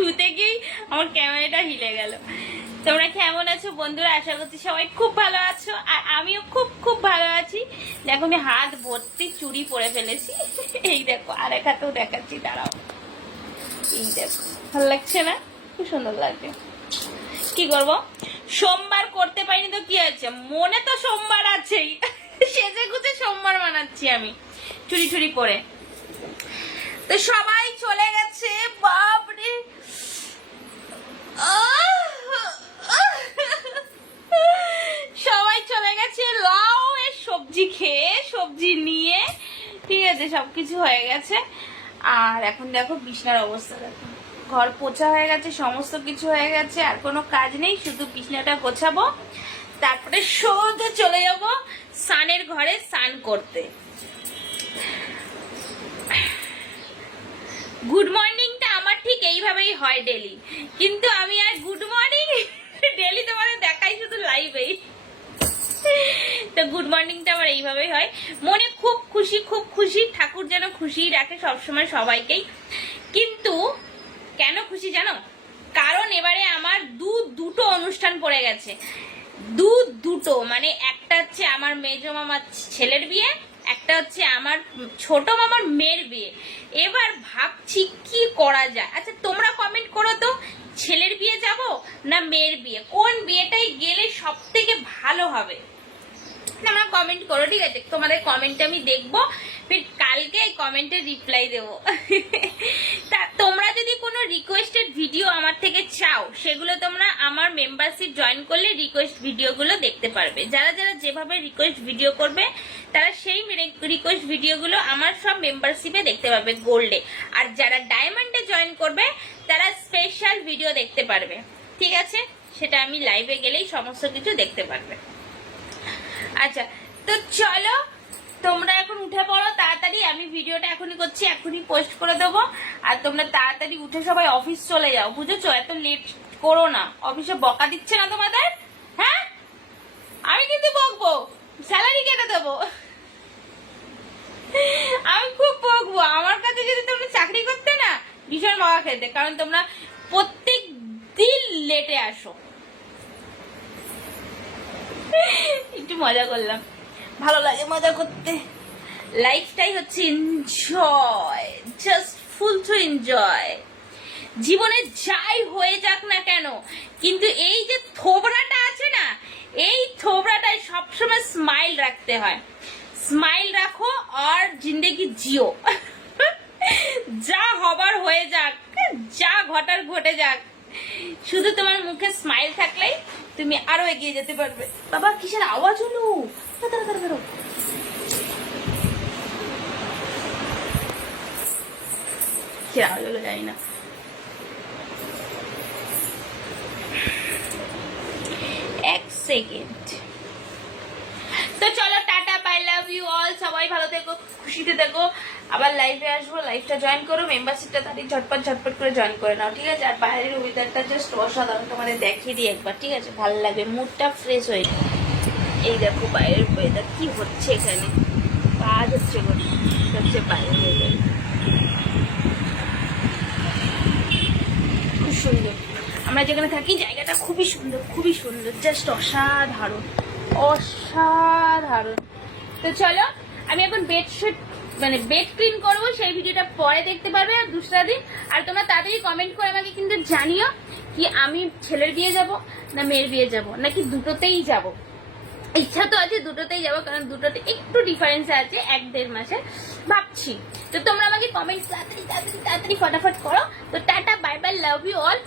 শুতে গিয়েই আমার ক্যামেরাটা হিলে গেল। তোমরা কেমন আছো বন্ধুরা? আশা করছি সবাই খুব ভালো আছো, আর আমিও খুব খুব ভালো আছি। দেখো আমি হাত ভর্তি চুড়ি পরে ফেলেছি। এই দেখো, আর এক হাতেও দেখাচ্ছি, দাঁড়াও। এই দেখো, ভালো লাগছে না? খুব সুন্দর লাগছে। কি করবো, সোমবার করতে পারিনি তো কি আছে, মনে তো সোমবার আছেই। সেজে গুজে সোমবার বানাচ্ছি আমি চুরি চুরি পরে। তো সবাই চলে গেছে, বাপরে সবাই চলে গেছে লাউ এর সবজি খেয়ে, সবজি নিয়ে, ঠিক আছে, সবকিছু হয়ে গেছে। আর এখন দেখো বিছনার অবস্থা দেখো, ঘর পোছা হয়ে গেছে, সমস্ত কিছু হয়ে গেছে, আর কোনো কাজ নেই, শুধু বিছনাটা গোছাবো, তারপরে সোজা চলে যাব স্নানের ঘরে স্নান করতে। গুড মর্নিংটা আমার ঠিক এইভাবেই হয় ডেলি, কিন্তু আমি আর গুড মর্নিং ডেলি তোমাদের দেখাই শুধু লাইভেই। তো গুড মর্নিংটা আমার এইভাবেই হয়। মনে খুব খুশি, খুব খুশি, ঠাকুর যেন খুশি রাখে সবসময় সবাইকেই। কিন্তু কেন খুশি জানো? কারণ এবারে আমার দুটো অনুষ্ঠান পড়ে গেছে। দুটো মানে একটা হচ্ছে আমার মেজো মামার ছেলের বিয়ে, একটা হচ্ছে আমার ছোট মামার মেয়ের বিয়ে। এবার ভাবছি কি করা যায়। আচ্ছা তোমরা কমেন্ট করো তো, ছেলের বিয়ে যাব না মেয়ের বিয়ে, কোন বিয়েটাই গেলে সব থেকে ভালো হবে? তোমরা কমেন্ট করো, ঠিক আছে? তোমাদের কমেন্ট আমি দেখবো, ফির কালকে কমেন্টের রিপ্লাই দেবো। তা তোমরা যদি কোনো রিকোয়েস্টেড ভিডিও আমার থেকে চাও, সেগুলো তোমরা আমার মেম্বারশিপ জয়েন করলে রিকোয়েস্ট ভিডিওগুলো দেখতে পারবে। যারা যারা যেভাবে রিকোয়েস্ট ভিডিও করবে, তারা সেই রিকোয়েস্ট ভিডিওগুলো আমার সব মেম্বারশিপে দেখতে পাবে, গোল্ডে। আর যারা ডায়মন্ডে জয়েন করবে, তারা স্পেশাল ভিডিও দেখতে পারবে, ঠিক আছে? সেটা আমি লাইভে গেলেই সমস্ত কিছু দেখতে পারবে। আচ্ছা, তো চলো তোমরা এখন উঠে পড়ো তাড়াতাড়ি। আমি ভিডিওটা এখনই করছি, এখনই পোস্ট করে দেবো। আর তোমরা তাড়াতাড়ি উঠে সবাই অফিস চলে যাও, বুঝেছো? এত লেট করো না, অফিসে বকা দিচ্ছে না তোমাদের? হ্যাঁ, আমি কিন্তু বকবো, স্যালারি কেটে দেবো। আমি খুব বকবো। আমার কাছে যদি তোমরা চাকরি করতে না, ভীষণ বকা খেতে, কারণ তোমরা প্রত্যেক দিন লেটে আসো। একটু মজা করলাম, ভালো লাগে মজা করতে। লাইফটাই হচ্ছে enjoy, just full to enjoy. জীবনে যাই হয়ে যাক না কেন, কিন্তু এই যে থোবড়াটা আছে না, এই থোবড়াটায় সবসময় স্মাইল রাখতে হয়। স্মাইল রাখো আর জিন্দেগি জিও। যা হবার হয়ে যাক, যা ঘটার ঘটে যাক, শুধু তোমার মুখে স্মাইল থাকলেই তুমি আরো এগিয়ে যেতে পারবে। বাবা কিসের আওয়াজ হলো? কিসের আওয়াজ হলো জানি না। এক সেকেন্ড। তো চলো, tata, bye, love you all. সবাই ভালো থেকো, খুশিতে থেকো। আবার লাইভে আসবো, লাইভটা জয়েন করো, মেম্বারশিপটা তাড়াতাড়ি ঝটপট ঝটপট করে জয়েন করে নাও, ঠিক আছে? আর বাইরের ওয়েদারটা জাস্ট অসাধারণ, তোমাদের দেখিয়ে দিই একবার, ঠিক আছে? ভালো লাগবে, মুডটা ফ্রেশ হয়ে যায়। এই দেখো বাইরের ওয়েদার কি হচ্ছে, এখানে কাজ হচ্ছে, হচ্ছে বাইরের ওয়েদার খুব সুন্দর। আমরা যেখানে থাকি জায়গাটা খুবই সুন্দর, খুবই সুন্দর, জাস্ট অসাধারণ, অসাধারণ। তো চলো, আমি এখন বেডশিট মানে বেড ক্লিন করবো, সেই ভিডিওটা পরে দেখতে পারবে আর দুসরা দিন। আর তোমরা তাড়াতাড়ি কমেন্ট করে আমাকে কিন্তু জানিও কি আমি ছেলের বিয়ে যাব না মেয়ের বিয়ে যাব, নাকি দুটোতেই যাব। ইচ্ছা তো আছে দুটোতেই যাবো, কারণ দুটোতে একটু ডিফারেন্স আছে 1-1.5 মাসে, ভাবছি। তো তোমরা আমাকে কমেন্ট তাড়াতাড়ি তাড়াতাড়ি তাড়াতাড়ি ফটাফট করো। তো tata, bye bye, love you all.